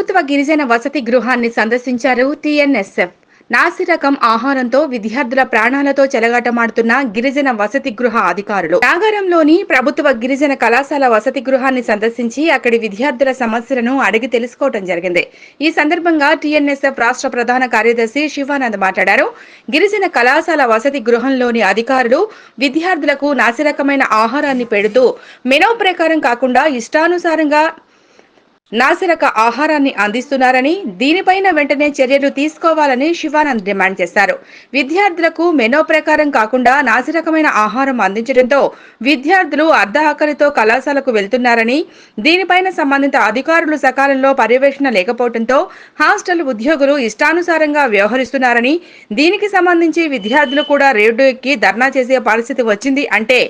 ప్రభుత్వ గిరిజన వసతి గృహాన్ని సందర్శించారు టీఎన్ఎస్ఎఫ్. నాసి రకం ఆహారంతో విద్యార్థుల ప్రాణాలతో చెలగాటమాడుతున్న గిరిజన వసతి గృహ అధికారులు. నాగారంలోని ప్రభుత్వ గిరిజన కళాశాల వసతి గృహాన్ని సందర్శించి అక్కడి విద్యార్థుల సమస్యలను అడిగి తెలుసుకోవడం జరిగింది. ఈ సందర్భంగా టీఎన్ఎస్ఎఫ్ రాష్ట్ర ప్రధాన కార్యదర్శి శివానంద్ మాట్లాడారు. గిరిజన కళాశాల వసతి గృహంలోని అధికారులు విద్యార్థులకు నాసిరకమైన ఆహారాన్ని పెడుతూ మెనో ప్రకారం కాకుండా ఇష్టానుసారంగా నాసిరక ఆహారాన్ని అందిస్తున్నారని దీనిపైన వెంటనే చర్యలు తీసుకోవాలని శివానంద్ డిమాండ్ చేశారు. విద్యార్థులకు మెనో ప్రకారం కాకుండా నాసిరకమైన ఆహారం అందించడంతో విద్యార్థులు అర్ధ ఆకలితో కళాశాలకు వెళ్తున్నారని దీనిపైన సంబంధిత అధికారులు సకాలంలో పర్యవేక్షణ లేకపోవడంతో హాస్టల్ ఉద్యోగులు ఇష్టానుసారంగా వ్యవహరిస్తున్నారని దీనికి సంబంధించి విద్యార్థులు కూడా రేటు ఎక్కి ధర్నా చేసే పరిస్థితి వచ్చింది అంటే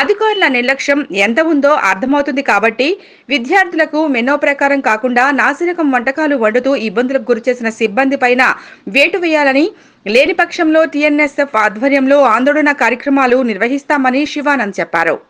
అధికారుల నిర్లక్ష్యం ఎంత ఉందో అర్థమవుతుంది కాబట్టి విద్యార్థులకు మెనో ప్రకారం కాకుండా నాసిరకం వంటకాలు వండుతూ ఇబ్బందులకు గురిచేసిన సిబ్బంది పైన వేటు వేయాలని లేని పక్షంలో టీఎన్ఎస్ఎఫ్ ఆధ్వర్యంలో ఆందోళన కార్యక్రమాలు నిర్వహిస్తామని శివానంద్ చెప్పారు.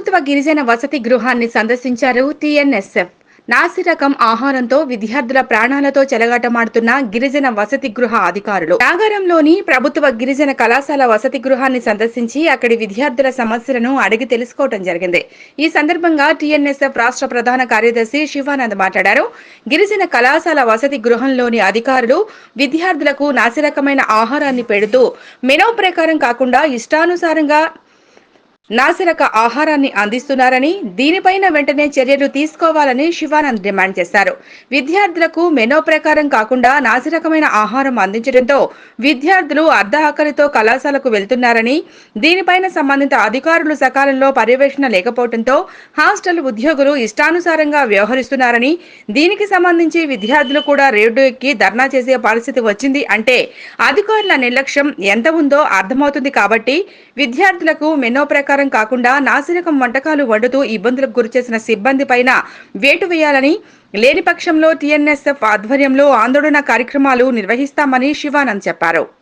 ప్రభుత్వ గిరిజన వసతి గృహాన్ని సందర్శించారు టీఎన్ఎస్ఎఫ్. నాసిరకం ఆహారంతో విద్యార్థుల ప్రాణాలతో చెలగాటమాడుతున్న గిరిజన వసతి గృహ అధికారులు. నాగారంలోని ప్రభుత్వ గిరిజన కళాశాల వసతి గృహాన్ని సందర్శించి అక్కడి విద్యార్థుల సమస్యలను అడిగి తెలుసుకోవడం జరిగింది. ఈ సందర్భంగా టీఎన్ఎస్ఎఫ్ రాష్ట్ర ప్రధాన కార్యదర్శి శివానంద్ మాట్లాడారు. గిరిజన కళాశాల వసతి గృహంలోని అధికారులు విద్యార్థులకు నాసిరకమైన ఆహారాన్ని పెడుతూ మెనో ప్రకారం కాకుండా ఇష్టానుసారంగా నాసిరక ఆహారాన్ని అందిస్తున్నారని దీనిపైన వెంటనే చర్యలు తీసుకోవాలని శివానంద్ డిమాండ్ చేశారు. విద్యార్థులకు మెనో ప్రకారం కాకుండా నాసిరకమైన ఆహారం అందించడంతో విద్యార్థులు అర్ధ ఆకలితో కళాశాలకు వెళ్తున్నారని దీనిపైన సంబంధిత అధికారులు సకాలంలో పర్యవేక్షణ లేకపోవడంతో హాస్టల్ ఉద్యోగులు ఇష్టానుసారంగా వ్యవహరిస్తున్నారని దీనికి సంబంధించి విద్యార్థులు కూడా రేటు ఎక్కి ధర్నా చేసే పరిస్థితి వచ్చింది అంటే అధికారుల నిర్లక్ష్యం ఎంత ఉందో అర్థమవుతుంది కాబట్టి విద్యార్థులకు మెనో ప్రకారం కాకుండా నాసిరకం వంటకాలు వండుతూ ఇబ్బందులకు గురిచేసిన సిబ్బంది పైన వేటు వేయాలని లేని పక్షంలో టీఎన్ఎస్ఎఫ్ ఆధ్వర్యంలో ఆందోళన కార్యక్రమాలు నిర్వహిస్తామని శివానంద్ చెప్పారు.